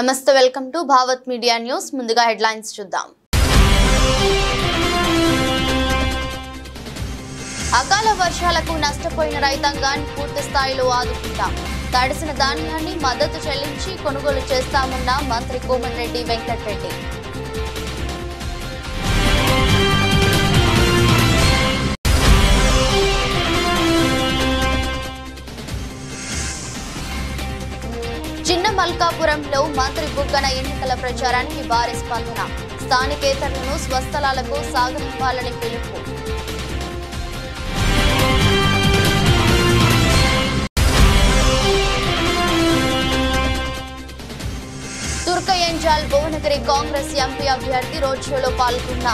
నమస్తే welcome to Bhavat media news ముందుగా headlines చూద్దాం అకాల వర్షాలకు నష్టపోయిన రైతాంగాన్ని పూర్తి స్థాయిలో ఆదుకుంటాం తడిసిన ధాన్యాన్ని మద్దతు చెల్లించి కొనుగోలు చేస్తామన్న మంత్రి కోమటిరెడ్డి వెంకటరెడ్డి చిన్న మల్కాపురంలో మంత్రి బుగ్గన ఎన్నికల ప్రచారానికి భారీ స్పందన స్థానికేతరులను స్వస్థలాలకు సాగనివ్వాలని పిలుపు తుర్కయంజాల్ భువనగిరి కాంగ్రెస్ ఎంపీ అభ్యర్థి రోడ్ షోలో పాల్గొన్న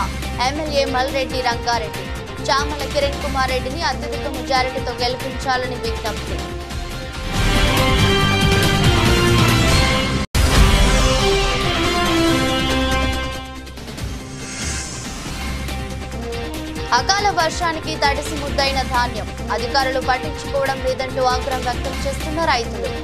ఎమ్మెల్యే మల్రెడ్డి రంగారెడ్డి చామల కిరణ్ కుమార్ రెడ్డిని అత్యధిక మెజారిటీతో గెలిపించాలని విజ్ఞప్తి అకాల వర్షానికి తడిసి ముద్దైన ధాన్యం అధికారులు పట్టించుకోవడం లేదంటూ ఆగ్రహం వ్యక్తం చేస్తున్న రైతులు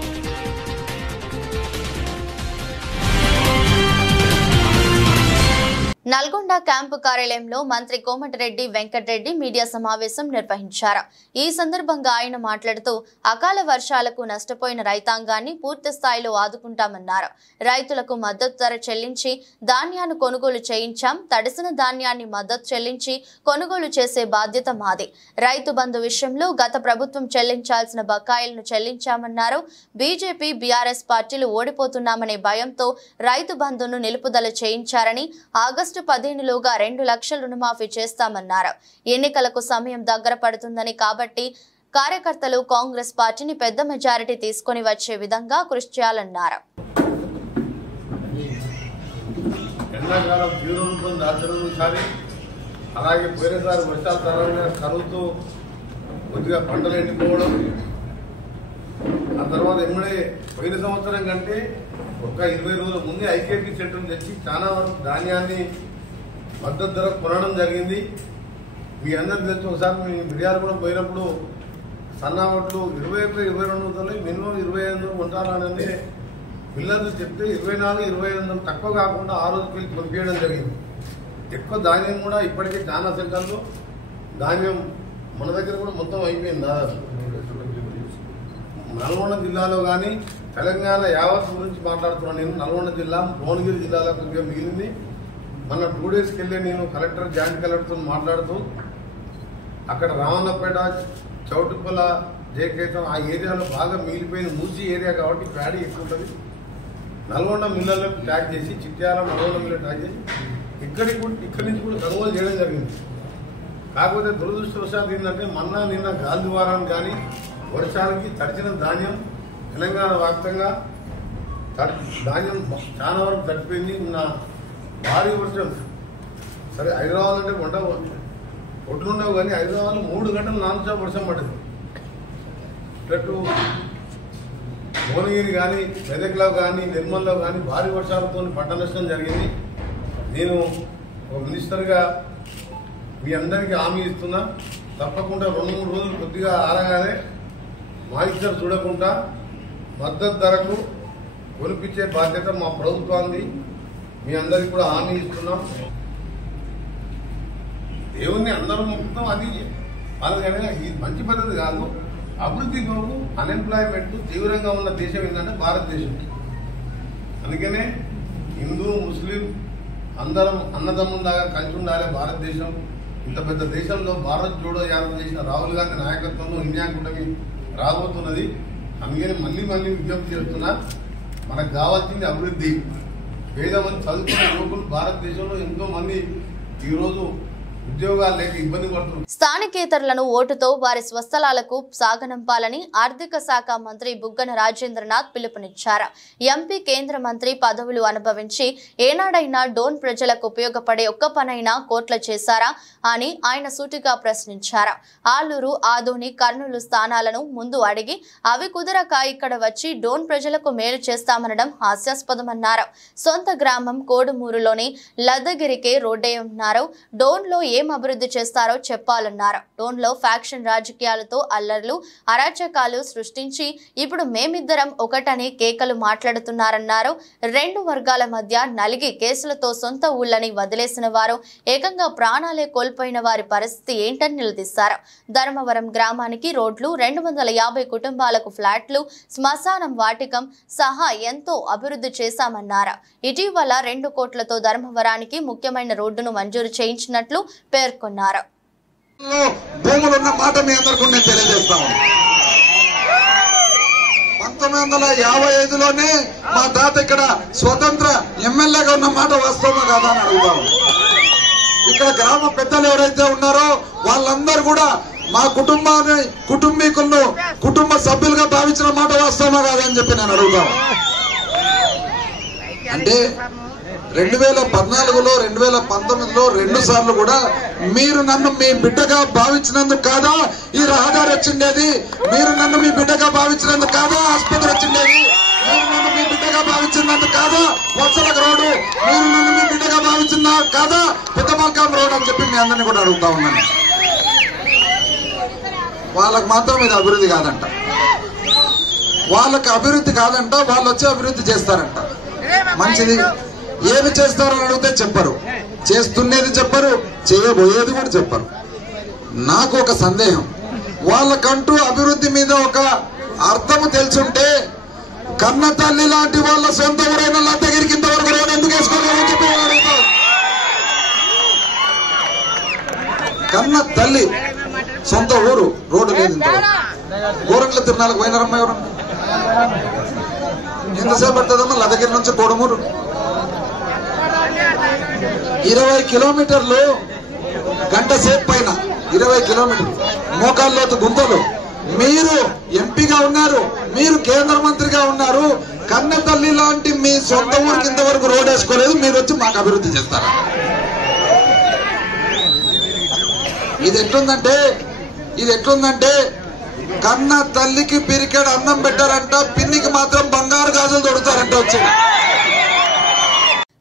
నల్గొండ క్యాంపు కార్యాలయంలో మంత్రి కోమటిరెడ్డి వెంకటరెడ్డి మీడియా సమావేశం నిర్వహించారు. ఈ సందర్భంగా ఆయన మాట్లాడుతూ అకాల వర్షాలకు నష్టపోయిన రైతాంగాన్ని పూర్తి స్థాయిలో ఆదుకుంటామన్నారు. రైతులకు మద్దతు ధర చెల్లించి ధాన్యాన్ని కొనుగోలు చేయించాం. తడిసిన ధాన్యాన్ని మద్దతు చెల్లించి కొనుగోలు చేసే బాధ్యత మాది. రైతు బంధు విషయంలో గత ప్రభుత్వం చెల్లించాల్సిన బకాయిలను చెల్లించామన్నారు. బీజేపీ బీఆర్ఎస్ పార్టీలు ఓడిపోతున్నామనే భయంతో రైతు బంధును నిలుపుదల చేయించారని ఆగస్టు 15లోగా 2 లక్షల రుణమాఫీ చేస్తామన్నారు. ఎన్నికలకు సమయం దగ్గర పడుతుందని కాబట్టి కార్యకర్తలు కాంగ్రెస్ పార్టీని పెద్ద మెజారిటీ తీసుకొని వచ్చే విధంగా కృషి చేయాలన్నారు. అలాగే పోయినసారి వర్షాల కారణంగా కరువుతో కొద్దిగా పంటలు ఎండిపోవడం, ఆ తర్వాత ఎమ్మడే పోయిన సంవత్సరం కంటే ఒక 20 రోజుల ముందే ఐకేపీ సెంటర్ తెచ్చి చాలా వరకు ధాన్యాన్ని మద్దతు ధర కొనడం జరిగింది. మీ అందరికి తెలిసి ఒకసారి మీ మిర్యాలు కూడా పోయినప్పుడు సన్నావట్లు 21-22 మినిమం 25 కొంటారని పిల్లలు చెప్తే 24-25 తక్కువ కాకుండా ఆ రోజుకి వెళ్ళి పంపించడం జరిగింది. ఎక్కువ ధాన్యం కూడా ఇప్పటికే చాలా సెంటర్లో ధాన్యం మన దగ్గర కూడా మొత్తం అయిపోయింది. నల్గొండ జిల్లాలో కానీ తెలంగాణ యావత్ గురించి మాట్లాడుతున్నాను. నేను నల్గొండ జిల్లా భువనగిరి జిల్లాలో కొద్దిగా మిగిలింది. మన 2 డేస్కి వెళ్ళి నేను కలెక్టర్ జాయింట్ కలెక్టర్తో మాట్లాడుతూ అక్కడ రావణపేట, చౌటుప్పల, జయకేతం ఆ ఏరియాలో బాగా మిగిలిపోయిన మూసి ఏరియా కాబట్టి ప్యాడీ ఎక్కువ ఉంటుంది. నల్గొండ మిల్లర్లో ట్యాక్ చేసి చిట్యాల నల్గొండ మిల్ల ట్యాక్ చేసి ఇక్కడి నుంచి కూడా కొనుగోలు చేయడం జరిగింది. కాకపోతే దురదృష్టవశాత్తు ఏంటంటే నిన్న గాలి ద్వారాన్ని కానీ వర్షానికి తడిచిన ధాన్యం తెలంగాణ వ్యాప్తంగా ధాన్యం చాలా వరకు తడిపోయింది. నిన్న భారీ వర్షం. సరే హైదరాబాద్ అంటే ఒడ్లున్నావు కానీ హైదరాబాద్లో 3 గంటలు నాన్ స్టాప్ వర్షం పడింది. ఇటు భువనగిరి కానీ మెదక్లో కానీ నిర్మల్లో కానీ భారీ వర్షాలతో పంట నష్టం జరిగింది. నేను ఒక మినిస్టర్గా మీ అందరికీ హామీ ఇస్తున్నా, తప్పకుండా 2-3 రోజులు కొద్దిగా ఆరగానే మాయిశ్చర్ చూడకుండా మద్దతు ధరకు కొనిపించే బాధ్యత మా ప్రభుత్వాన్ని మీ అందరికీ కూడా హామీ ఇస్తున్నాం. దేవుణ్ణి అందరూ మొత్తం అది అలాగే ఇది మంచి పద్ధతి కాదు. అభివృద్ధి కొరకు అన్ఎంప్లాయ్మెంట్ తీవ్రంగా ఉన్న దేశం ఏంటంటే భారతదేశం. అందుకనే హిందూ ముస్లిం అందరం అన్నదమ్ములాగా కలిసి ఉండాలి. భారతదేశం ఇంత పెద్ద దేశంలో భారత్ జోడో యాత్ర చేసిన రాహుల్ గాంధీ నాయకత్వంలో ఇండియా కూటమి రాబోతున్నది. అందుకని మళ్ళీ విజ్ఞప్తి చేస్తున్నా, మనకు కావాల్సింది అభివృద్ధి. పేదమంది చదువుకున్న యువకులు భారతదేశంలో ఎంతో మంది ఈరోజు ఉద్యోగాలు లేక ఇబ్బంది పడుతున్నారు. స్థానికేతరులను ఓటుతో వారి స్వస్థలాలకు సాగనంపాలని ఆర్థిక శాఖ మంత్రి బుగ్గన రాజేంద్రనాథ్ పిలుపునిచ్చారు. ఎంపీ కేంద్ర మంత్రి పదవులు అనుభవించి ఏనాడైనా డోన్ ప్రజలకు ఉపయోగపడే ఒక్క పనైనా కోట్ల చేశారా అని ఆయన సూటిగా ప్రశ్నించారు. ఆలూరు, ఆదోని, కర్నూలు స్థానాలను ముందు అడిగి అవి కుదరక ఇక్కడ వచ్చి డోన్ ప్రజలకు మేలు చేస్తామనడం హాస్యాస్పదమన్నారు. సొంత గ్రామం కోడుమూరులోని లద్దగిరికే రోడ్డే ఉన్నారు. డోన్లో ఏం అభివృద్ధి చేస్తారో చెప్పాలన్నారు. టోన్లో ఫ్యాక్షన్ రాజకీయాలతో అల్లర్లు అరాచకాలు సృష్టించి ఇప్పుడు మేమిద్దరం ఒకటని కేకలు మాట్లాడుతున్నారన్నారు. రెండు వర్గాల మధ్య నలిగి కేసులతో సొంత ఊళ్ళని వదిలేసిన వారు ఏకంగా ప్రాణాలే కోల్పోయిన వారి పరిస్థితి ఏంటని నిలదీశారు. ధర్మవరం గ్రామానికి రోడ్లు, 250 కుటుంబాలకు ఫ్లాట్లు, శ్మశానం, వాటికం సహా ఎంతో అభివృద్ధి చేశామన్నారు. ఇటీవల 2 కోట్లతో ధర్మవరానికి ముఖ్యమైన రోడ్డును మంజూరు చేయించినట్లు పేర్కొన్నారు. భూములున్న మాట మీ అందరికీ నేను తెలియజేస్తాను. 1955లోనే మా తాత ఇక్కడ స్వతంత్ర ఎమ్మెల్యేగా ఉన్న మాట వాస్తవమా కాదా అని అడుగుతాము. ఇక్కడ గ్రామ పెద్దలు ఎవరైతే ఉన్నారో వాళ్ళందరూ కూడా మా కుటుంబీకులను కుటుంబ సభ్యులుగా భావించిన మాట వాస్తవమా కాదా అని చెప్పి నేను అడుగుతాను. అంటే 2014లో 2019లో 2 సార్లు కూడా మీరు నన్ను మీ బిడ్డగా భావించినందుకు కాదా ఈ రహదారి వచ్చిండేది, మీరు నన్ను మీ బిడ్డగా భావించినందుకు కాదా ఆసుపత్రి వచ్చిండేది, మీరు నన్ను మీ బిడ్డగా భావించినందుకు కాదా వత్సలక రోడ్డు, మీరు నన్ను మీ బిడ్డగా భావించిన కాదా పెద్దమల్కాం రోడ్ అని చెప్పి మీ అందరినీ కూడా అడుగుతా ఉన్నాను. వాళ్ళకు మాత్రం ఇది అభివృద్ధి కాదంట, వాళ్ళకి అభివృద్ధి కాదంట, వాళ్ళు వచ్చి అభివృద్ధి చేస్తారంట. మంచిది, ఏమి చేస్తారని అడిగితే చెప్పరు, చేస్తున్నది చెప్పరు, చేయబోయేది కూడా చెప్పరు. నాకు ఒక సందేహం, వాళ్ళకంటూ అభివృద్ధి మీద ఒక అర్థము తెలుసుంటే కన్న తల్లి లాంటి వాళ్ళ సొంత ఊరైన లద్దగిరికి ఇంతవరకు రోడ్డు ఎందుకు వేసుకోవాలని చెప్పి అడుగుతారు. కన్న తల్లి సొంత ఊరు రోడ్డు లేదు. గోరంట్ల తిరునాళ్ళకు పోయినారమ్మా ఎవరు? ఎంతసేపు పడుతుందమ్మా లద్దగిరి నుంచి కోడమూరు? 20 కిలోమీటర్లు, గంట సేపు పైన 20 కిలోమీటర్లు, మోకాల్లోతు గుంతలు. మీరు ఎంపీగా ఉన్నారు, మీరు కేంద్ర మంత్రిగా ఉన్నారు, కన్న తల్లి లాంటి మీ సొంత ఊరికి ఇంతవరకు రోడ్ వేసుకోలేదు, మీరు వచ్చి మాకు అభివృద్ధి చేస్తారా? ఇది ఎట్లుందంటే కన్న తల్లికి పిరికెడు అన్నం పెట్టారంట, పిన్నికి మాత్రం బంగారు గాజులు తొడుతారంట. వచ్చి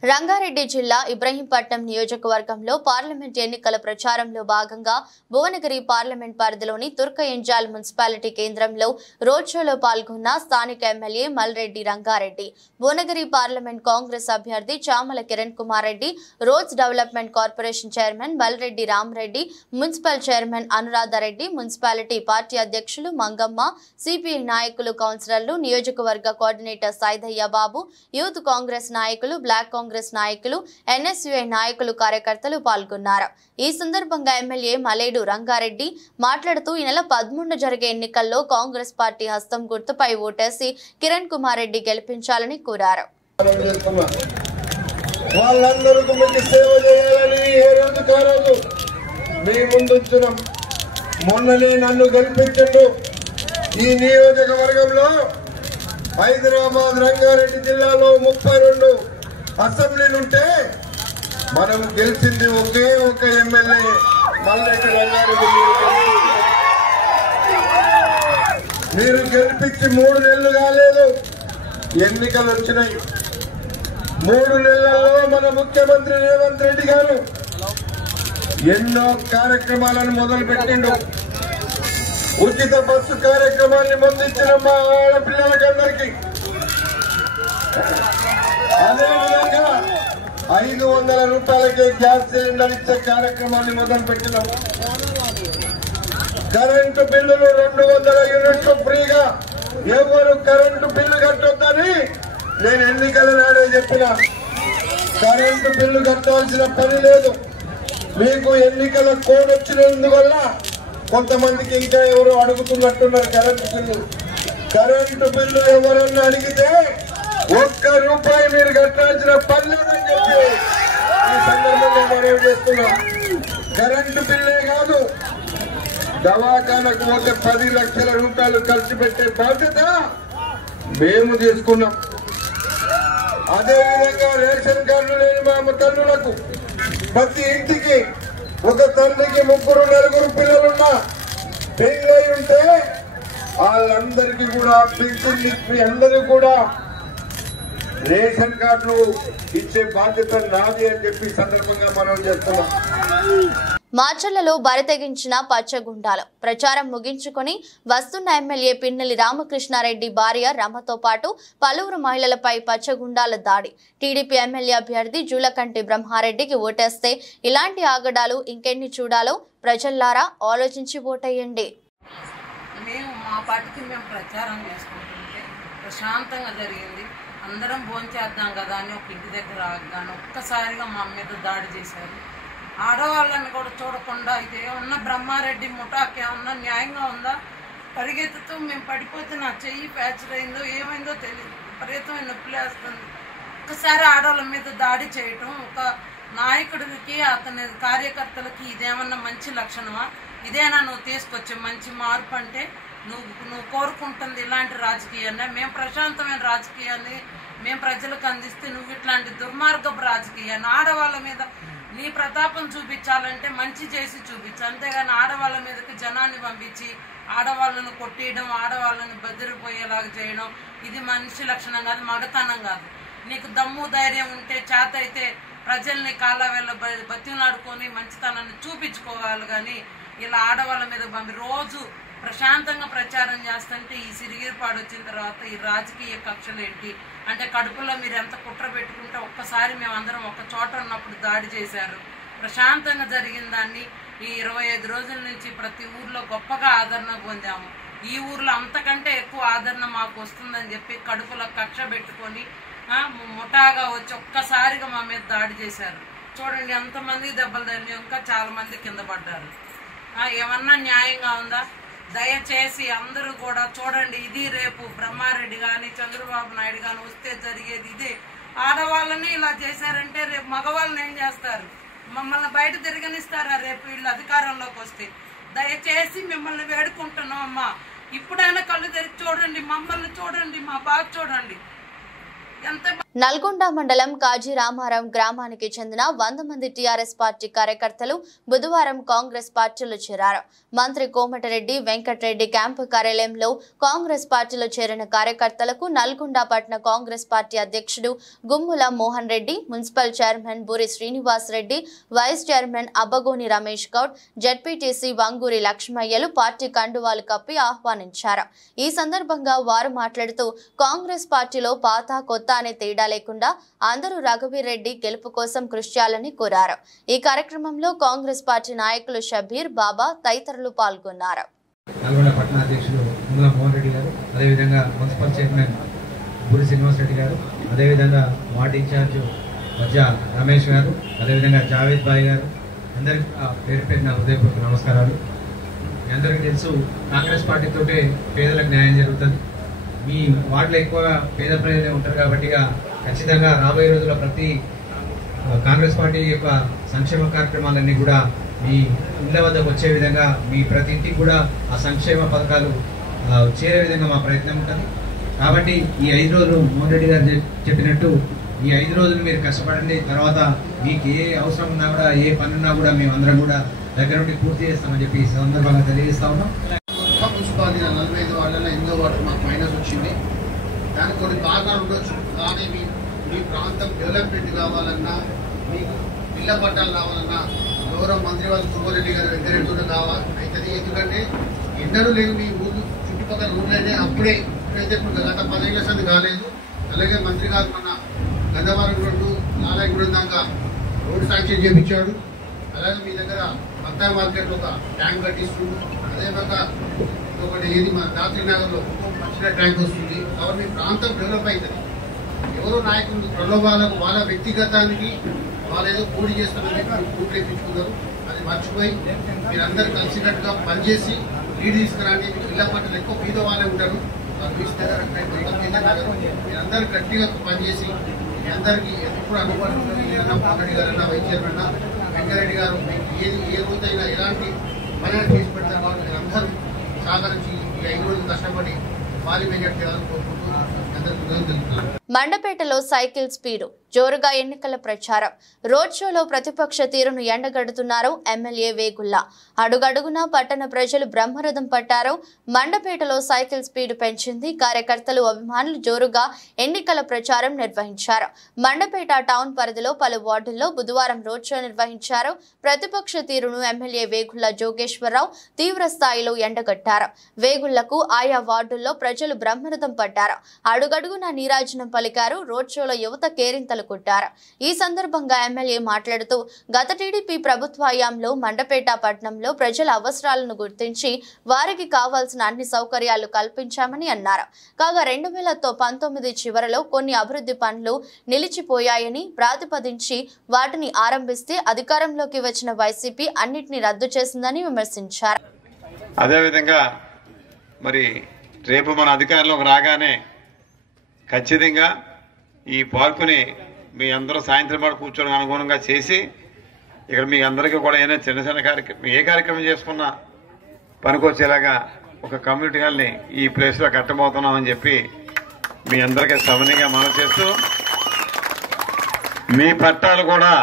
రంగారెడ్డి జిల్లా ఇబ్రహీంపట్నం నియోజకవర్గంలో పార్లమెంట్ ఎన్నికల ప్రచారంలో భాగంగా భువనగిరి పార్లమెంట్ పరిధిలోని తుర్కయంజాల్ మున్సిపాలిటీ కేంద్రంలో రోడ్ షోలో పాల్గొన్న స్థానిక ఎమ్మెల్యే మల్రెడ్డి రంగారెడ్డి, భువనగిరి పార్లమెంట్ కాంగ్రెస్ అభ్యర్థి Chamala Kiran Kumar Reddy, roads development corporation chairman Malreddy Ramareddy, municipal chairman Anuradhareddy, municipality party అధ్యక్షులు మంగమ్మ, సిపిఐ నాయకులు, కౌన్సిలర్లు, నియోజకవర్గ కోఆర్డినేటర్ సైదయ్య బాబు, యూత్ కాంగ్రెస్ నాయకులు, బ్లాక్ కాంగ్రెస్ నాయకులు, ఎన్ఎస్యుఐ నాయకులు, కార్యకర్తలు పాల్గొన్నారు. ఈ సందర్భంగా ఎమ్మెల్యే మలేడు రంగారెడ్డి మాట్లాడుతూ ఈ నెల 13 జరిగే ఎన్నికల్లో కాంగ్రెస్ పార్టీ హస్తం గుర్తుపై ఓటేసి కిరణ్ కుమార్ రెడ్డి గెలిపించాలని కోరారు. మొన్ననే నన్ను గెలిపించండు. ఈ నియోజకవర్గంలో హైదరాబాద్ రంగారెడ్డి జిల్లాలో 32 అసెంబ్లీలుంటే మనం గెలిచింది ఒకే ఒక ఎమ్మెల్యే మల్రెడ్డి రంగారెడ్డి. మీరు గెలిపించి 3 నెలలు కాలేదు, ఎన్నికలు వచ్చినాయి. 3 నెలల్లో మన ముఖ్యమంత్రి రేవంత్ రెడ్డి గారు ఎన్నో కార్యక్రమాలను మొదలు పెట్టిండు. ఉచిత బస్సు కార్యక్రమాన్ని పొందించిన మా ఆడపిల్లలకందరికీ, అదేవిధంగా 500 రూపాయలకే గ్యాస్ సిలిండర్ ఇచ్చే కార్యక్రమాన్ని మొదలు పెట్టినాం. కరెంటు బిల్లులు 200 యూనిట్లు ఫ్రీగా, ఎవరు కరెంటు బిల్లు కట్టొద్దని నేను ఎన్నికల నాడే చెప్పిన. కరెంటు బిల్లు కట్టాల్సిన పని లేదు. మీకు ఎన్నికల కోడ్ వచ్చినందువల్ల కొంతమందికి ఇంకా ఎవరు అడుగుతున్నట్టున్నారు కరెంటు బిల్లు ఎవరన్నా అడిగితే 1 రూపాయి మీరు కట్టాల్సిన పని లేదని చెప్పి ఈ సందర్భంగా మనం చేస్తున్నాం. కరెంటు బిల్లే కాదు, దవాఖానకు పోతే 10 లక్షల రూపాయలు ఖర్చు పెట్టే బాధ్యత మేము తీసుకున్నాం. అదేవిధంగా రేషన్ కార్డు లేని మా తల్లులకు ప్రతి ఇంటికి ఒక తల్లికి 3 4 పిల్లలున్నా పెళ్ళై ఉంటే వాళ్ళందరికీ కూడా పింఛన్ ఇచ్చి అందరూ కూడా రేషన్ కార్డులు ఇచ్చే బాధ్యత నాది అని చెప్పి సందర్భంగా మనం చేస్తున్నాం. మార్చర్లలో బరితెగించిన పచ్చగుండాలు ప్రచారం ముగించుకొని వస్తున్న ఎమ్మెల్యే పిన్నెల్లి రామకృష్ణారెడ్డి భార్య రమతో పాటు పలువురు మహిళలపై పచ్చగుండాల దాడి. టీడీపీ ఎమ్మెల్యే అభ్యర్థి జూలకంటి బ్రహ్మారెడ్డికి ఓటేస్తే ఇలాంటి ఆగడాలు ఇంకెన్ని చూడాలో ప్రజల్లారా ఆలోచించి ఓటేయండి. మేము మా పార్టీకి మేము ప్రచారం చేసుకుంటుంటే ప్రశాంతంగా జరిగింది. అందరం భోంచేద్దాం కదా అని ఒక ఇంటి దగ్గర ఆగాను. ఒక్కసారిగా మా మీద దాడి చేశారు. ఆడవాళ్ళని కూడా చూడకుండా ఇది ఏమన్నా బ్రహ్మారెడ్డి ముఠాకి ఏమన్నా న్యాయంగా ఉందా? పరిగెత్తుతూ మేము పడిపోతే నా చెయ్యి ఫ్రాక్చర్ అయిందో ఏమైందో తెలియదు. విపరీతమైన నొప్పి లేస్తుంది. ఒక్కసారి ఆడవాళ్ళ మీద దాడి చేయటం ఒక నాయకుడికి అతని కార్యకర్తలకి ఇదేమన్నా మంచి లక్షణమా? ఇదేనా నువ్వు తీసుకొచ్చే మంచి మార్పు అంటే? నువ్వు కోరుకుంటుంది ఇలాంటి రాజకీయాన్ని? మేము ప్రశాంతమైన రాజకీయాన్ని మేము ప్రజలకు అందిస్తే నువ్వు ఇట్లాంటి దుర్మార్గపు రాజకీయాన్ని ఆడవాళ్ళ మీద నీ ప్రతాపం చూపించాలంటే మంచి చేసి చూపించు. అంతేగాని ఆడవాళ్ళ మీదకి జనాన్ని పంపించి ఆడవాళ్ళను కొట్టేయడం, ఆడవాళ్ళని బెదిరిపోయేలాగా చేయడం ఇది మనిషి లక్షణం కాదు, మగతనం కాదు. నీకు దమ్ము ధైర్యం ఉంటే చేత అయితే ప్రజల్ని కాళ్ళ వేళ్ళ బతిలాడుకొని మంచితనాన్ని చూపించుకోవాలి. కానీ ఇలా ఆడవాళ్ళ మీద పంపి రోజు ప్రశాంతంగా ప్రచారం చేస్తుంటే ఈ సిరిగిరిపాడు వచ్చిన తర్వాత ఈ రాజకీయ కక్షలు ఏంటి అంటే కడుపులో మీరు ఎంత కుట్ర పెట్టుకుంటే ఒక్కసారి మేమందరం ఒక చోట ఉన్నప్పుడు దాడి చేశారు. ప్రశాంతంగా జరిగిన దాన్ని ఈ 25 రోజుల నుంచి ప్రతి ఊర్లో గొప్పగా ఆదరణ పొందాము. ఈ ఊర్లో అంతకంటే ఎక్కువ ఆదరణ మాకు వస్తుందని చెప్పి కడుపులో కక్ష పెట్టుకొని ముఠాగా వచ్చి ఒక్కసారిగా మా మీద దాడి చేశారు. చూడండి ఎంతమంది దెబ్బలు తగిలి ఇంకా చాలా మంది కింద పడ్డారు. ఏమన్నా న్యాయంగా ఉందా? దయచేసి అందరూ కూడా చూడండి. ఇది రేపు బ్రహ్మారెడ్డి కానీ చంద్రబాబు నాయుడు కానీ వస్తే జరిగేది ఇదే. ఆడవాళ్ళని ఇలా చేశారంటే రేపు మగవాళ్ళని ఏం చేస్తారు? మమ్మల్ని బయట తిరగనిస్తారా రేపు వీళ్ళు అధికారంలోకి వస్తే? దయచేసి మిమ్మల్ని వేడుకుంటున్నాం అమ్మా, ఇప్పుడైనా కళ్ళు తెరిచి చూడండి, మమ్మల్ని చూడండి, మా బాధ చూడండి. నల్గొండ మండలం కాజీ రామారం గ్రామానికి చెందిన 100 మంది టీఆర్ఎస్ పార్టీ కార్యకర్తలు బుధవారం కాంగ్రెస్ పార్టీలో చేరారు. మంత్రి కోమటిరెడ్డి వెంకటరెడ్డి క్యాంపు కార్యాలయంలో కాంగ్రెస్ పార్టీలో చేరిన కార్యకర్తలకు నల్గొండ పట్టణ కాంగ్రెస్ పార్టీ అధ్యక్షుడు Gummula Mohan Reddy, municipal chairman Boori Srinivas Reddy, vice chairman Abbagoni Ramesh Goud, ZPTC Vanguri లక్ష్మయ్యలు పార్టీ కండువాలు కప్పి ఆహ్వానించారు. ఈ సందర్భంగా వారు మాట్లాడుతూ కాంగ్రెస్ పార్టీలో పాత కొత్త అనే తేడా లేకుండా అందరూ రఘువీర్ రెడ్డి గెలుపు కోసం కృషి చేయాలని కోరారు. ఈ కార్యక్రమంలో కాంగ్రెస్ పార్టీ నాయకులు షబీర్, బాబా తదితరులు పాల్గొన్నారు. నల్గొండ పట్టణ అధ్యక్షులు గుమ్ముల మోహన్ రెడ్డి గారు, అదేవిధంగా మున్సిపల్ చైర్మన్ బూరి శ్రీనివాస్ రెడ్డి గారు, అదేవిధంగా వార్డు ఇన్ఛార్జ్ వజ్జా రమేష్ గారు, అదేవిధంగా జావేద్ బాయ్ గారు, అందరికీ పేరు పేరున హృదయపూర్వక నమస్కారాలు. మీ అందరికీ తెలుసు కాంగ్రెస్ పార్టీతోటే పేదలకు న్యాయం జరుగుతుంది. మీ వార్డులో ఎక్కువగా పేద ప్రజలే ఉంటారు కాబట్టి ఖచ్చితంగా రాబోయే రోజుల్లో ప్రతి కాంగ్రెస్ పార్టీ యొక్క సంక్షేమ కార్యక్రమాలన్నీ కూడా మీ ఇళ్ల వద్దకు వచ్చే విధంగా మీ ప్రతి ఇంటికి కూడా ఆ సంక్షేమ పథకాలు చేరే విధంగా మా ప్రయత్నం ఉంటుంది. కాబట్టి ఈ 5 రోజులు మోహన్ రెడ్డి గారు చెప్పినట్టు ఈ 5 రోజులు మీరు కష్టపడండి. తర్వాత మీకు ఏ అవసరం ఉన్నా కూడా ఏ పని ఉన్నా కూడా మేమందరం కూడా దగ్గర నుండి పూర్తి చేస్తామని చెప్పి ఈ సందర్భంగా తెలియజేస్తా ఉన్నాం. మున్సిపాలిటీ 45 వార్డులలో 8వ వార్డు మాకు మైనస్ వచ్చింది. దానికి కొన్ని కారణాలు ఉండొచ్చు. కానీ మీ ప్రాంతం డెవలప్మెంట్ కావాలన్నా, మీకు ఇళ్ల పట్టాలు కావాలన్నా గౌరవ మంత్రి వాళ్ళు సుబ్బారెడ్డి గారు వెంకరెడ్డి కావాలి అవుతుంది. ఎందుకంటే ఎన్నడూ లేదు మీ ఊరు చుట్టుపక్కల ఊళ్ళైతే అప్పుడే ఇప్పుడైతే గత 10 ఏళ్ళ సంది కాలేదు. అలాగే మంత్రి గారు మన గంధవరం రోడ్డు నారాయణగూడెం దాకా రోడ్డు శాంక్షన్ చేయించాడు. అలాగే మీ దగ్గర బత్తాయి మార్కెట్ ఒక ట్యాంక్ కట్టిస్తుంది. అదేవిధంగా ఒకటి ఏది మన రాత్రి నగర్లో మంచిగా ట్యాంక్ వస్తుంది. కాబట్టి మీ ప్రాంతం డెవలప్ అవుతుంది. ఎవరో నాయకులు ప్రలోభాలకు వాళ్ళ వ్యక్తిగతానికి వాళ్ళు ఏదో పోటీ చేస్తామని కూట్లు ఇప్పించుకున్నారు. అది మర్చిపోయి మీరందరూ కలిసికట్టుగా పనిచేసి లీడ్ తీసుకురండి. ఇళ్ల పట్ల ఎక్కువ బీద వాళ్ళే ఉంటారు. మీరందరూ గట్టిగా పనిచేసి మీ అందరికీ ఎప్పుడు అందుబాటులో రెడ్డి గారన్నా, వైస్ చైర్మన్ వెంకరెడ్డి గారు ఏ రోజైనా ఎలాంటి పని చేసి పెడతారు. కాబట్టి మీరందరూ సహకరించి ఈ 5 రోజులు కష్టపడి భారీ మెజార్టీ చేయాలని కోరుకుంటూ అందరికీ తెలుపుతున్నాను. మండపేటలో సైకిల్ స్పీడు జోరుగా ఎన్నికల ప్రచారం. రోడ్ షోలో ప్రతిపక్ష తీరును ఎండగడుతున్నారు ఎమ్మెల్యే వేగుళ్ల. అడుగడుగునా పట్టణ ప్రజలు బ్రహ్మరథం పట్టారు. మండపేటలో సైకిల్ స్పీడ్ పెంచింది. కార్యకర్తలు, అభిమానులు జోరుగా ఎన్నికల ప్రచారం నిర్వహించారు. మండపేట టౌన్ పరిధిలో పలు వార్డుల్లో బుధవారం రోడ్ షో నిర్వహించారు. ప్రతిపక్ష తీరును ఎమ్మెల్యే వేగుళ్ల జోగేశ్వరరావు తీవ్ర స్థాయిలో ఎండగట్టారు. వేగుళ్లకు ఆయా వార్డుల్లో ప్రజలు బ్రహ్మరథం పట్టారు. అడుగడుగునా నీరాజనం పలికారు. రోడ్ షోలో యువత కేరింతలు కొట్టారు. ఈ సందర్భంగా ఎమ్మెల్యే మాట్లాడుతూ గత టీడీపీ ప్రభుత్వ హయాంలో మండపేట పట్టణంలో ప్రజల అవసరాలను గుర్తించి వారికి కావాల్సిన అన్ని సౌకర్యాలు కల్పించామని అన్నారు. కాగా 2019 చివరలో కొన్ని అభివృద్ధి పనులు నిలిచిపోయాయని ప్రతిపాదించి వాటిని ఆరంభిస్తే అధికారంలోకి వచ్చిన వైసీపీ అన్నిటినీ రద్దు చేసిందని విమర్శించారు. అదేవిధంగా మరి రేపు మన అధికారంలోకి రాగానే ఖచ్చితంగా ఈ పార్కుని మీ అందరూ సాయంత్రం పాటు కూర్చోడానికి అనుగుణంగా చేసి ఇక్కడ మీ అందరికీ కూడా ఏదైనా చిన్న చిన్న కార్యక్రమం ఏ కార్యక్రమం చేసుకున్నా పనికొచ్చేలాగా ఒక కమ్యూనిటీ హాల్ని ఈ ప్లేస్లో కట్టబోతున్నామని చెప్పి మీ అందరికీ సవినీయంగా మనవి చేస్తూ మీ పట్టాలు కూడా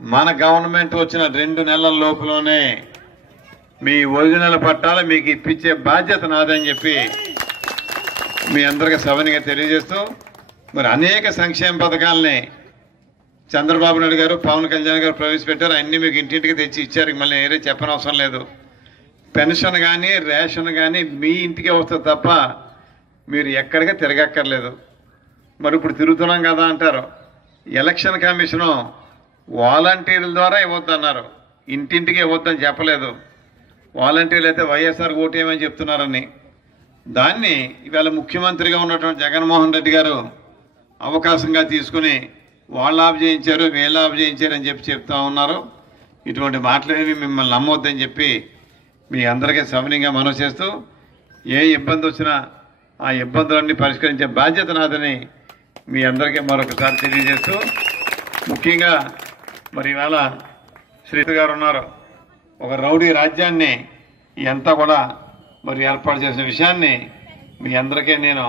మన గవర్నమెంట్ వచ్చిన 2 నెలల లోపులోనే మీ ఒరిజినల్ పట్టాలు మీకు ఇప్పించే బాధ్యత నాదని చెప్పి మీ అందరికీ సవినీయంగా తెలియజేస్తూ మరి అనేక సంక్షేమ పథకాలని చంద్రబాబు నాయుడు గారు, పవన్ కళ్యాణ్ గారు ప్రవేశపెట్టారు. అన్ని మీకు ఇంటింటికి తెచ్చి ఇచ్చారు. మళ్ళీ ఏరే చెప్పనవసరం లేదు. పెన్షన్ కానీ రేషన్ కానీ మీ ఇంటికే వస్తుంది తప్ప మీరు ఎక్కడికి తిరగక్కర్లేదు. మరి ఇప్పుడు తిరుగుతున్నాం కదా అంటారు. ఎలక్షన్ కమిషను వాలంటీర్ల ద్వారా ఇవ్వద్దన్నారు. ఇంటింటికి ఇవ్వద్దని చెప్పలేదు. వాలంటీర్లు అయితే వైఎస్ఆర్ ఓటేయమని చెప్తున్నారని దాన్ని ఇవాళ ముఖ్యమంత్రిగా ఉన్నటువంటి జగన్మోహన్ రెడ్డి గారు అవకాశంగా తీసుకుని వాళ్ళు ఆఫ్ చేయించారు, వీళ్ళు ఆఫ్ చేయించారు అని చెప్పి చెప్తా ఉన్నారు. ఇటువంటి మాటలేమి మిమ్మల్ని నమ్మొద్దని చెప్పి మీ అందరికీ సవినీయంగా మనవి చేస్తూ ఏ ఇబ్బంది వచ్చినా ఆ ఇబ్బందులన్నీ పరిష్కరించే బాధ్యత నాదని మీ అందరికీ మరొకసారి తెలియజేస్తూ ముఖ్యంగా మరి ఇవాళ శ్రీధర్ గారు ఉన్నారు. ఒక రౌడీ రాజ్యాన్ని అంతా కూడా మరి ఏర్పాటు చేసిన విషయాన్ని మీ అందరికీ నేను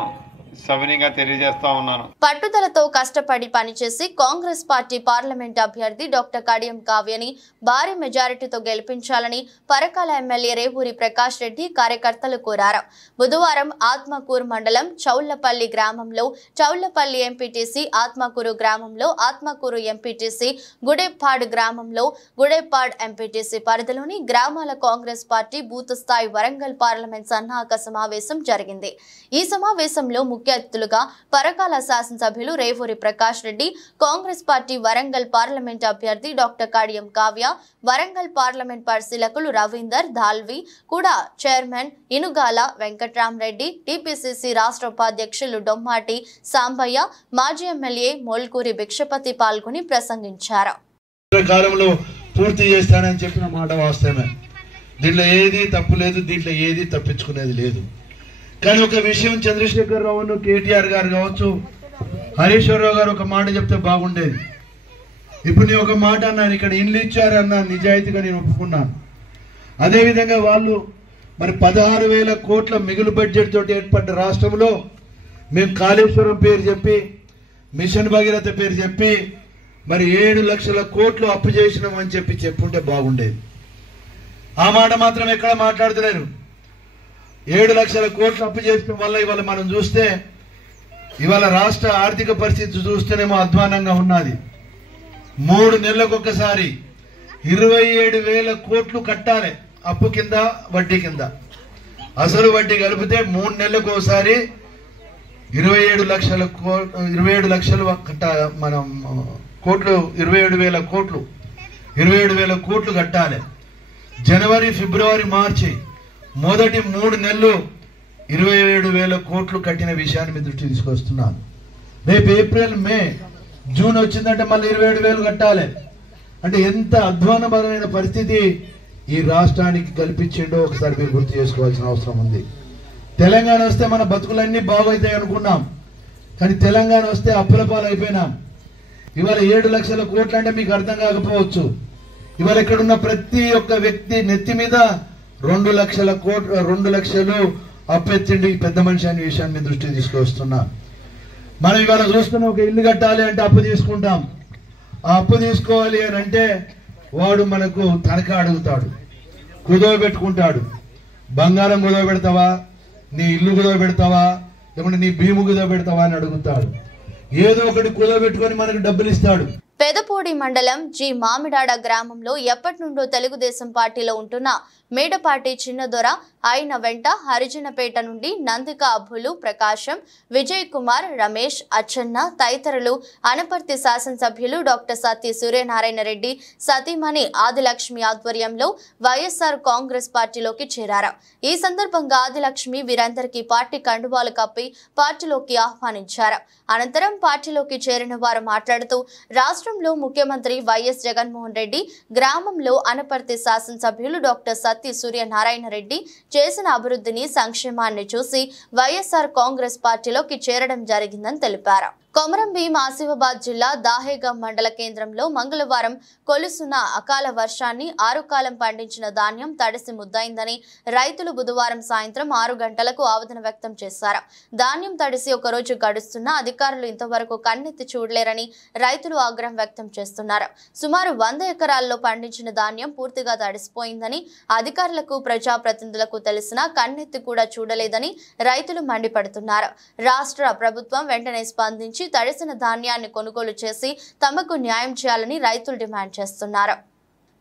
సవినీయంగా తెలియజేస్తా ఉన్నాను. పట్టుదలతో కష్టపడి పనిచేసి కాంగ్రెస్ పార్టీ పార్లమెంట్ అభ్యర్థి డాక్టర్ కడియం కావ్యని భారీ మెజారిటీతో గెలిపించాలని పరకాల ఎమ్మెల్యే రేవూరి ప్రకాష్ రెడ్డి కార్యకర్తలు కోరారు. బుధవారం ఆత్మకూరు మండలం చౌళ్లపల్లి గ్రామంలో చౌళ్లపల్లి ఎంపీటీసీ, ఆత్మకూరు గ్రామంలో ఆత్మకూరు ఎంపీటీసీ, గుడెప్పాడ్ గ్రామంలో గుడెప్పాడ్ ఎంపీటీసీ పరిధిలోని గ్రామాల కాంగ్రెస్ పార్టీ బూత్ స్థాయి వరంగల్ పార్లమెంట్ సన్నాహక సమావేశం జరిగింది. ఈ సమావేశంలో ముఖ్య అతిథులుగా పరకాల శాసనసభ్యులు రేవూరి ప్రకాష్ రెడ్డి, కాంగ్రెస్ పార్టీ వరంగల్ పార్లమెంట్ అభ్యర్థి డాక్టర్ కడియం కావ్య, వరంగల్ పార్లమెంట్ పరిశీలకులు రవీందర్ ధాల్వి, కూడా చైర్మన్ ఇనుగాల వెంకట్రామరెడ్డి, టీపీసీసీ రాష్ట్ర ఉపాధ్యక్షులు డొమ్మాటి సాంబయ్య, మాజీ ఎమ్మెల్యే మోల్కూరి భిక్షపతి పాల్గొని ప్రసంగించారు. కాలంలో పూర్తి చేస్తానని చెప్పిన మాట వాస్తవమే. దీంట్లో ఏది తప్పు లేదు, దీంట్లో ఏది తప్పించుకునేది లేదు. కానీ ఒక విషయం చంద్రశేఖరరావును, కేటీఆర్ గారు కావచ్చు, హరీశ్వరరావు గారు ఒక మాట చెప్తే బాగుండేది. ఇప్పుడు నేను ఒక మాట అన్నాను, ఇక్కడ ఇండ్లు ఇచ్చారన్న నిజాయితీగా నేను ఒప్పుకున్నాను. అదేవిధంగా వాళ్ళు మరి 16,000 కోట్ల మిగులు బడ్జెట్ తోటి ఏర్పడ్డ రాష్ట్రంలో మేము కాళేశ్వరం పేరు చెప్పి, మిషన్ భగీరథ పేరు చెప్పి మరి 7 లక్షల కోట్లు అప్పు చేసినామని చెప్పి చెప్పుంటే బాగుండేది. ఆ మాట మాత్రం ఎక్కడ మాట్లాడతలేరు. 7 లక్షల కోట్లు అప్పు చేయడం వల్ల ఇవాళ మనం చూస్తే ఇవాళ రాష్ట్ర ఆర్థిక పరిస్థితి చూస్తేనేమో అధ్వానంగా ఉన్నది. 3 నెలలకు ఒకసారి 27,000 కోట్లు కట్టాలి అప్పు కింద, వడ్డీ కింద. అసలు వడ్డీ కలిపితే 3 నెలలకు ఒకసారి 27 లక్షలు కట్టాలి. మనం కోట్లు 27,000 కోట్లు 27,000 కోట్లు కట్టాలి. జనవరి, ఫిబ్రవరి, మార్చి మొదటి 3 నెలలు 27,000 కోట్లు కట్టిన విషయాన్ని మీ దృష్టి తీసుకొస్తున్నాను. రేపు ఏప్రిల్, మే, జూన్ వచ్చిందంటే మళ్ళీ 27,000 కట్టాలి. అంటే ఎంత అధ్వానపరమైన పరిస్థితి ఈ రాష్ట్రానికి కల్పించిండో ఒకసారి మీరు గుర్తు చేసుకోవాల్సిన అవసరం ఉంది. తెలంగాణ వస్తే మన బతుకులన్నీ బాగవుతాయి అనుకున్నాం, కానీ తెలంగాణ వస్తే అప్పుల పాలు అయిపోయినాం. ఇవాళ 7 లక్షల కోట్లు అంటే మీకు అర్థం కాకపోవచ్చు. ఇవాళ ఇక్కడున్న ప్రతి ఒక్క వ్యక్తి నెత్తి మీద 2 లక్షల కోట్లు 2 లక్షలు అప్పెత్తిండి పెద్ద మనిషి అనే విషయాన్ని మీ దృష్టికి తీసుకొస్తున్నా. మనం ఇవాళ చూస్తున్న ఒక ఇల్లు కట్టాలి అంటే అప్పు తీసుకుంటాం. ఆ అప్పు తీసుకోవాలి అని అంటే వాడు మనకు తనఖా అడుగుతాడు, కుదవ పెట్టుకుంటాడు. బంగారం కుదవ పెడతావా, నీ ఇల్లు కుదవ పెడతావా, లేకుంటే నీ భీము కుదవ పెడతావా అని అడుగుతాడు. ఏదో ఒకటి కుదవ పెట్టుకొని మనకు డబ్బులు ఇస్తాడు. పెదపూడి మండలం జి మామిడాడ గ్రామంలో ఎప్పటి నుండో తెలుగుదేశం పార్టీలో ఉంటున్న మేడపాటి చిన్నదొర ఆయన వెంట హరిజనపేట నుండి నందిక అబ్బులు, ప్రకాశం, విజయ్ కుమార్, రమేష్, అచ్చన్న తదితరులు అనపర్తి శాసనసభ్యులు డాక్టర్ సత్తి సూర్యనారాయణ రెడ్డి సతీమణి ఆదిలక్ష్మి ఆధ్వర్యంలో వైఎస్ఆర్ కాంగ్రెస్ పార్టీలోకి చేరారు. ఈ సందర్భంగా ఆదిలక్ష్మి వీరందరికీ పార్టీ కండువాలు కప్పి పార్టీలోకి ఆహ్వానించారు. అనంతరం పార్టీలోకి చేరిన వారు మాట్లాడుతూ రాష్ట్రంలో ముఖ్యమంత్రి వైఎస్ జగన్మోహన్ రెడ్డి గ్రామంలో అనపర్తి శాసనసభ్యులు డాక్టర్ సత్తి సూర్యనారాయణ రెడ్డి చేసిన అభివృద్ధిని, సంక్షేమాన్ని చూసి వైఎస్ఆర్ కాంగ్రెస్ పార్టీలోకి చేరడం జరిగిందని తెలిపారు. కొమరంభీం ఆసిఫాబాద్ జిల్లా దాహేగం మండల కేంద్రంలో మంగళవారం కొలుసున్న అకాల వర్షాన్ని 6 కాలం పండించిన ధాన్యం తడిసి ముద్దయిందని రైతులు బుధవారం సాయంత్రం 6 గంటలకు ఆవేదన వ్యక్తం చేశారు. ధాన్యం తడిసి ఒక రోజు గడుస్తున్నా అధికారులు ఇంతవరకు కన్నెత్తి చూడలేరని రైతులు ఆగ్రహం వ్యక్తం చేస్తున్నారు. సుమారు 100 ఎకరాల్లో పండించిన ధాన్యం పూర్తిగా తడిసిపోయిందని, అధికారులకు ప్రజాప్రతినిధులకు తెలిసినా కన్నెత్తి కూడా చూడలేదని రైతులు మండిపడుతున్నారు. రాష్ట్ర ప్రభుత్వం వెంటనే స్పందించి తడిసిన ధాన్యాన్ని కొనుగోలు చేసి తమకు న్యాయం చేయాలని రైతులు డిమాండ్ చేస్తున్నారు.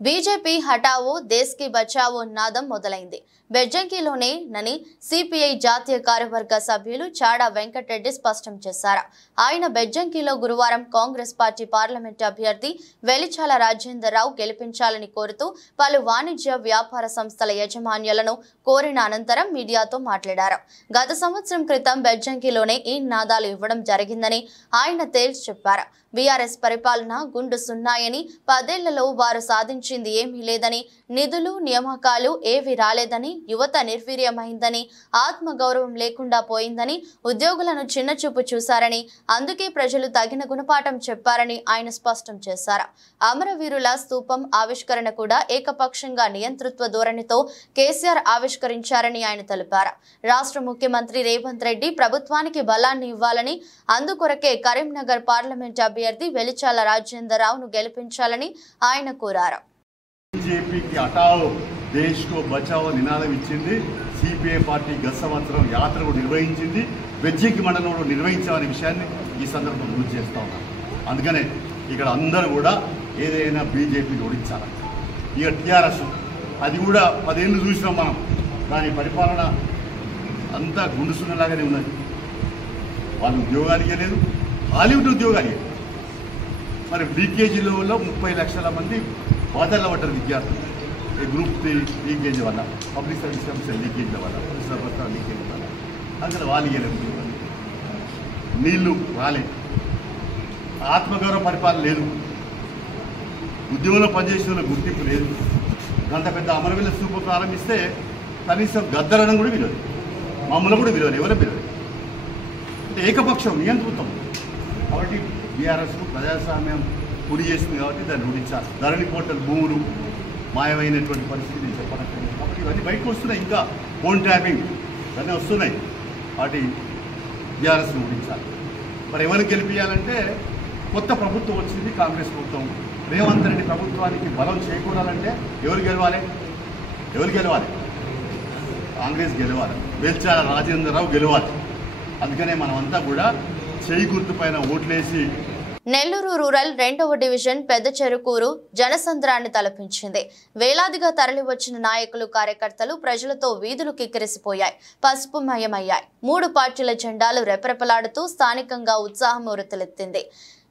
బీజేపీ హటావో దేశ్ కి బచావో నాదం మొదలైంది. బెజ్జంకిలోనే నని సిపిఐ జాతీయ కార్యవర్గ సభ్యులు చాడా వెంకటరెడ్డి స్పష్టం చేశారు. ఆయన బెజ్జంకిలో గురువారం కాంగ్రెస్ పార్టీ పార్లమెంటు అభ్యర్థి వెలిచాల రాజేందర్రావు గెలిపించాలని కోరుతూ పలు వాణిజ్య వ్యాపార సంస్థల యజమాన్యులను కోరిన అనంతరం మీడియాతో మాట్లాడారు. గత సంవత్సరం క్రితం బెజ్జంకిలోనే ఈ నాదాలు ఇవ్వడం జరిగిందని ఆయన తేల్చి చెప్పారు. బీఆర్ఎస్ పరిపాలన గుండు సున్నాయని, 10 ఏళ్లలో వారు సాధించింది ఏమీ లేదని, నిధులు నియామకాలు ఏవి రాలేదని, యువత నిర్వీర్యమైందని, ఆత్మగౌరవం లేకుండా పోయిందని, ఉద్యోగులను చిన్నచూపు చూశారని, అందుకే ప్రజలు తగిన గుణపాఠం చెప్పారని ఆయన స్పష్టం చేశారు. అమరవీరుల స్తూపం ఆవిష్కరణ కూడా ఏకపక్షంగా నియంతృత్వ ధోరణితో కేసీఆర్ ఆవిష్కరించారని ఆయన తెలిపారు. రాష్ట్ర ముఖ్యమంత్రి రేవంత్ రెడ్డి ప్రభుత్వానికి బలాన్ని ఇవ్వాలని, అందుకొరకే కరీంనగర్ పార్లమెంట్ అభ్యర్థి వెలిచాల రాజేందర్రావును గెలిపించాలని ఆయన కోరారు. బీజేపీకి హటావో దేశ్ కో బచావో నినాదం ఇచ్చింది. సిపిఐ పార్టీ గత సంవత్సరం యాత్ర కూడా నిర్వహించింది. బెజ్జంకి మండలంలో నిర్వహించామనే విషయాన్ని ఈ సందర్భంగా గుర్తు చేస్తూ ఉన్నాం. అందుకనే ఇక్కడ అందరూ కూడా ఏదైనా బీజేపీని ఓడించాలి. ఇక టీఆర్ఎస్ అది కూడా 10 ఏళ్ళు చూసినాం మనం. దాని పరిపాలన అంతా గుండుసున్నలాగానే ఉన్నది. వాళ్ళు ఉద్యోగాలు ఇవ్వలేదు, హాలీవుడ్ ఉద్యోగాలు ఇవ్వలేదు. మరి లీకేజీలో 30 లక్షల మంది బాధల్లో పడ్డారు విద్యార్థులు. గ్రూప్ 3 లీకేజీ వల్ల, పబ్లిక్ సర్వీస్ కమిషన్ లీకేజీల వల్ల, లీకేజీ వల్ల అసలు వాళ్ళు ఇవ్వలేదు ఉద్యోగాలు. నీళ్లు రాలే, ఆత్మగౌరవ పరిపాలన లేదు, ఉద్యోగంలో పనిచేసిన గుర్తింపు లేదు. అంత పెద్ద అమరవీరుల స్తూపం ప్రారంభిస్తే కనీసం గద్దరడం కూడా విలువదు, మమ్మల్ని కూడా విలువదు, ఎవరో విలువదు. అంటే ఏకపక్షం నియంత్రితం. కాబట్టి బీఆర్ఎస్కు ప్రజాస్వామ్యం కుడి చేసింది కాబట్టి దాన్ని ఓడించాలి. ధరణి పోర్టల్ భూములు మాయమైనటువంటి పరిస్థితి నేను చెప్పనట్లేదు. కాబట్టి ఇవన్నీ బయటకు వస్తున్నాయి. ఇంకా ఫోన్ ట్యాపింగ్ ఇవన్నీ వస్తున్నాయి. కాబట్టి బీఆర్ఎస్ని ఓడించాలి. మరి ఎవరికి గెలిపించాలంటే కొత్త ప్రభుత్వం వచ్చింది, కాంగ్రెస్ ప్రభుత్వం. రేవంత్ రెడ్డి ప్రభుత్వానికి బలం చేకూరాలంటే ఎవరు గెలవాలి? కాంగ్రెస్ గెలవాలి. వెలిచాల రాజేందర్రావు గెలవాలి. అందుకనే మనమంతా కూడా చేయి గుర్తు పైన ఓట్లేసి. నెల్లూరు రూరల్ 2వ డివిజన్ పెద్ద చెరుకూరు జనసంద్రాన్ని తలపించింది. వేలాదిగా తరలివచ్చిన నాయకులు, కార్యకర్తలు ప్రజలతో వీధులు కిక్కిరిసిపోయాయి, పసుపుమయమయ్యాయి. 3 పార్టీల జెండాలు రెపరెపలాడుతూ స్థానికంగా ఉత్సాహం ఉరతలెత్తింది.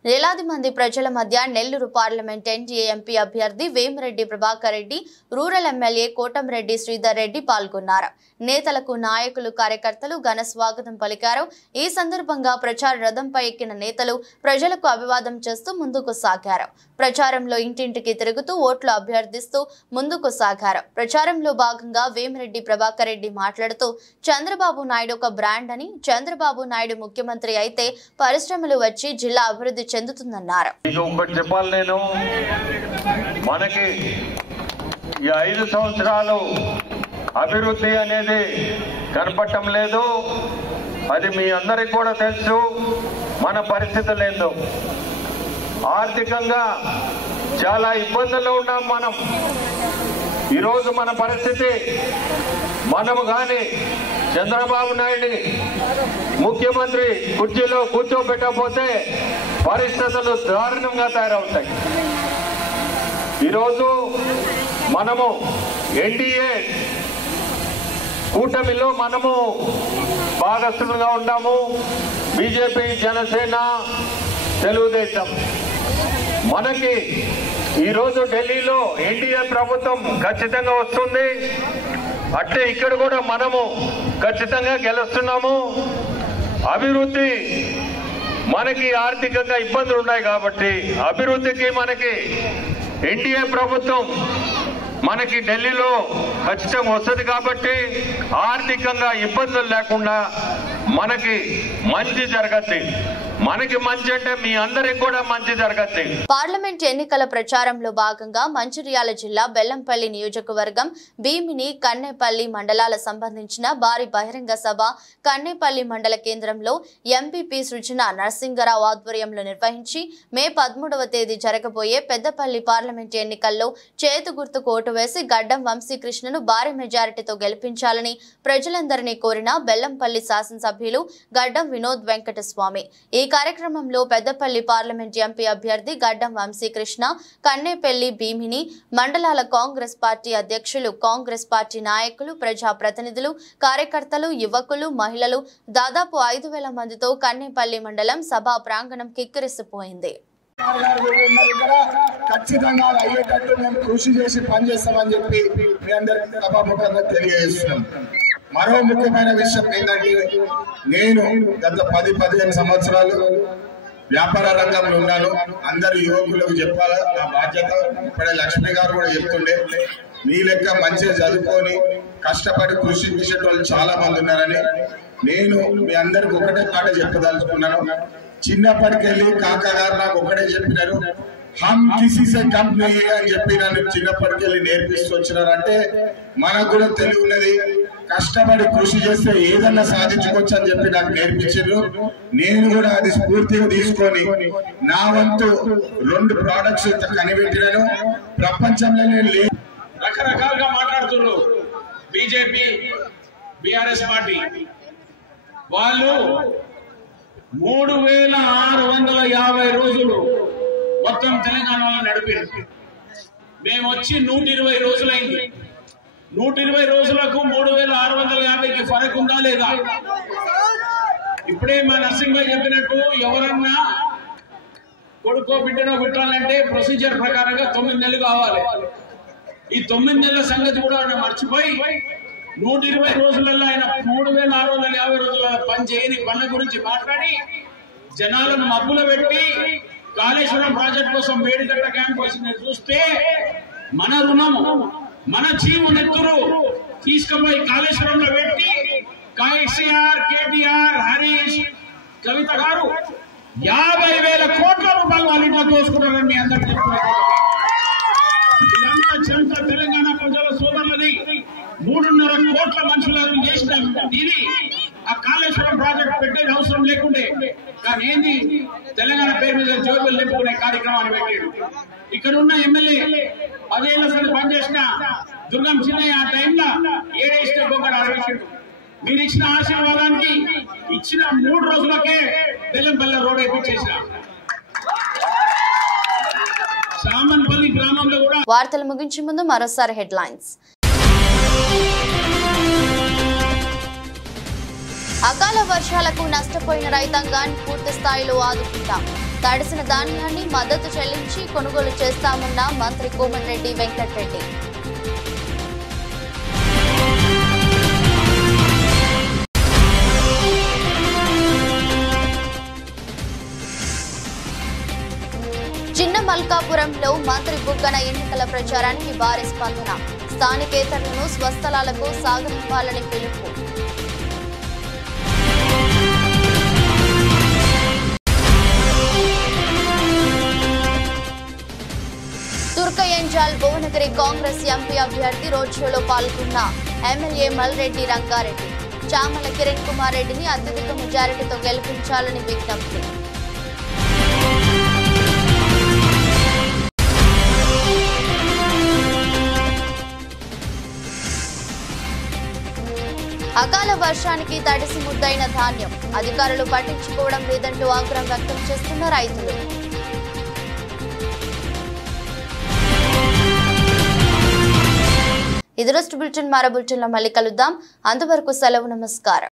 వేలాది మంది ప్రజల మధ్య నెల్లూరు పార్లమెంట్ ఎన్డీఏ ఎంపీ అభ్యర్థి వేమిరెడ్డి ప్రభాకర్ రెడ్డి, రూరల్ ఎమ్మెల్యే కోటంరెడ్డి శ్రీధర్ రెడ్డి పాల్గొన్నారు. నేతలకు నాయకులు, కార్యకర్తలు ఘన స్వాగతం పలికారు. ఈ సందర్భంగా ప్రచార రథంపై ఎక్కిన నేతలు ప్రజలకు అభివాదం చేస్తూ ముందుకు సాగారు. ప్రచారంలో ఇంటింటికి తిరుగుతూ ఓట్లు అభ్యర్థిస్తూ ముందుకు సాగారు. ప్రచారంలో భాగంగా వేమిరెడ్డి ప్రభాకర్ రెడ్డి మాట్లాడుతూ చంద్రబాబు నాయుడు ఒక బ్రాండ్ అని, చంద్రబాబు నాయుడు ముఖ్యమంత్రి అయితే పరిశ్రమలు వచ్చి జిల్లా అభివృద్ధి చెందుతుందన్నారు. చెప్పాలి నేను, మనకి ఈ 5 సంవత్సరాలు అభివృద్ధి అనేది కనపడటం లేదు. అది మీ అందరికి కూడా తెలుసు మన పరిస్థితులు ఏందో. ఆర్థికంగా చాలా ఇబ్బందుల్లో ఉన్నాం మనం. ఈరోజు మన పరిస్థితి, మనము కానీ చంద్రబాబు నాయుడిని ముఖ్యమంత్రి కుర్చీలో కూర్చోబెట్టకపోతే పరిస్థితులు దారుణంగా తయారవుతాయి. ఈరోజు మనము ఎన్డీఏ కూటమిలో మనము భాగస్వాములుగా ఉన్నాము. బీజేపీ, జనసేన, తెలుగుదేశం. మనకి ఈరోజు ఢిల్లీలో ఎన్డీఏ ప్రభుత్వం ఖచ్చితంగా వస్తుంది. అట్లే ఇక్కడ కూడా మనము ఖచ్చితంగా గెలుస్తున్నాము. అభివృద్ధి, మనకి ఆర్థికంగా ఇబ్బందులు ఉన్నాయి కాబట్టి అభివృద్ధికి మనకి ఎన్డీఏ ప్రభుత్వం మనకి ఢిల్లీలో ఖచ్చితంగా వస్తుంది కాబట్టి ఆర్థికంగా ఇబ్బందులు లేకుండా మనకి మంచి జరగద్ది. మనకి మంచి అంటే మీ అందరికి కూడా మంచి జరగద్ది. పార్లమెంట్ ఎన్నికల ప్రచారంలో భాగంగా మంచిర్యాల జిల్లా బెల్లంపల్లి నియోజకవర్గం భీమిని కన్నేపల్లి మండలాల సంబంధించిన భారీ బహిరంగ సభ కన్నేపల్లి మండల కేంద్రంలో ఎంపీపీ సృజన నరసింగరావు ఆధ్వర్యంలో నిర్వహించి మే 13వ తేదీ జరగబోయే పెద్దపల్లి పార్లమెంట్ ఎన్నికల్లో చేతు గుర్తుకు ఓటు వేసి గడ్డం వంశీకృష్ణను భారీ మెజారిటీతో గెలిపించాలని ప్రజలందరినీ కోరిన బెల్లంపల్లి శాసనసభ్యులు గడ్డం వినోద్ వెంకటస్వామి. ఈ కార్యక్రమంలో పెద్దపల్లి పార్లమెంట్ ఎంపీ అభ్యర్థి గడ్డం వంశీకృష్ణ, కన్నేపల్లి భీమిని మండలాల కాంగ్రెస్ పార్టీ అధ్యక్షులు, కాంగ్రెస్ పార్టీ నాయకులు, ప్రజాప్రతినిధులు, కార్యకర్తలు, యువకులు, మహిళలు దాదాపు 5,000 మందితో కన్నేపల్లి మండలం సభా ప్రాంగణం కిక్కిరిసిపోయింది. ఖచ్చితంగా అయ్యేటట్టు మేము కృషి చేసి పనిచేస్తామని చెప్పి మీ అందరికీ సభాముఖంగా తెలియజేస్తున్నాం. మరో ముఖ్యమైన విషయం ఏంటంటే, నేను గత 10-15 సంవత్సరాలు వ్యాపార రంగంలో ఉన్నాను. అందరు యువకులకు చెప్పాలా నా బాధ్యత. ఇప్పుడే లక్ష్మి గారు కూడా చెప్తుండే, మీ లెక్క మంచిగా చదువుకొని కష్టపడి కృషి చేసేటోళ్ళు చాలా మంది ఉన్నారని. నేను మీ అందరికి ఒకటే మాట చెప్పదలుచుకున్నాను. చిన్నప్పటికెళ్ళి కాకా గారు నాకు ఒకటే చెప్పినారు, హమ్ కిసి సే కమ్ నహీ అని చెప్పి నన్ను చిన్నప్పటికెళ్ళి నేర్పిస్తూ వచ్చినారు. అంటే మనకు కూడా తెలివి ఉన్నది, కష్టపడి కృషి చేస్తే ఏదన్నా సాధించుకోవచ్చు అని చెప్పి నాకు నేర్పించారు. నేను కూడా అది స్ఫూర్తిగా తీసుకొని నా వంతు 2 ప్రోడక్ట్స్ కనిపెట్టినాను. ప్రపంచంలోనే లేదు. రకరకాలుగా మాట్లాడుతున్నారు బీజేపీ, బీఆర్ఎస్ పార్టీ వాళ్ళు 3650 రోజులు మొత్తం తెలంగాణలో నడిపారు. మేము వచ్చి 120 రోజులైంది. 120 రోజులకు 3650కి ఫరక్ ఉందా లేదా? ఇప్పుడే మా నరసింహ చెప్పినట్టు ఎవరన్నా కొడుకో బిడ్డనో పెట్టాలంటే ప్రొసీజర్ ప్రకారంగా 9 నెలలు కావాలి. ఈ 9 నెలల సంగతి కూడా మర్చిపోయి 120 రోజులలో ఆయన 3650 రోజుల పని చేయని పనుల గురించి మాట్లాడి జనాలను మబ్బులు పెట్టి కాళేశ్వరం ప్రాజెక్ట్ కోసం వేడిగట్ట క్యాంప్ వచ్చింది చూస్తే మన రుణము, మన జీవు నెత్తురు తీసుకుపోయి కాళేశ్వరంలో పెట్టి కేసీఆర్, కేటీఆర్, హరీష్, కవిత గారు 50,000 కోట్ల రూపాయలు వాళ్ళ ఇంట్లో దోసుకున్నారని మీ అందరికీ చెప్తున్నారు. ఇదంతా చెంత తెలంగాణ ప్రజల సోదరులది. 3.5 కోట్ల మనుషులను చేసిన ఇది ఆ కాళేశ్వరం ప్రాజెక్ట్ పెట్టేది అవసరం లేకుండే, కానీ ఏంది తెలంగాణ పేరు మీద జోబులు నింపుకునే కార్యక్రమాన్ని పెట్టాడు. ఇక్కడ ఉన్న ఎమ్మెల్యే 10 ఏళ్ల సంది పనిచేసిన దుర్గం చిన్నయ్య ఆ టైంలో 7 స్టెప్ ఒకటి ఆలోచించాడు. మీరు ఇచ్చిన ఆశీర్వాదానికి ఇచ్చిన 3 రోజులకే బెల్లంపల్లి రోడ్ వేయించేసిన సామన్పల్లి గ్రామంలో కూడా. వార్తలు ముగించే ముందు మరోసారి హెడ్లైన్స్. అకాల వర్షాలకు నష్టపోయిన రైతాంగాన్ని పూర్తి స్థాయిలో ఆదుకుంటాం. తడిసిన ధాన్యాన్ని మద్దతు చెల్లించి కొనుగోలు చేస్తామన్న మంత్రి కోమటిరెడ్డి వెంకటరెడ్డి. చిన్న మల్కాపురంలో మంత్రి బుగ్గన ఎన్నికల ప్రచారానికి భారీ స్పందన. స్థానికేతరులను స్వస్థలాలకు సాగనివ్వాలని పిలుపు. తుర్కయంజాల్ భువనగిరి కాంగ్రెస్ ఎంపీ అభ్యర్థి రోడ్ షోలో పాల్గొన్న ఎమ్మెల్యే మల్రెడ్డి రంగారెడ్డి. చామల కిరణ్ కుమార్ రెడ్డిని అత్యధిక మెజారిటీతో గెలిపించాలని విజ్ఞప్తి. అకాల వర్షానికి తడిసి ముద్దైన ధాన్యం అధికారులు పట్టించుకోవడం లేదంటూ ఆగ్రహం వ్యక్తం చేస్తున్న రైతులు. ఇది రోజు బులెటిన్. మరో బులెటిన్లో మళ్ళీ కలుద్దాం. అంతవరకు సెలవు. నమస్కారం.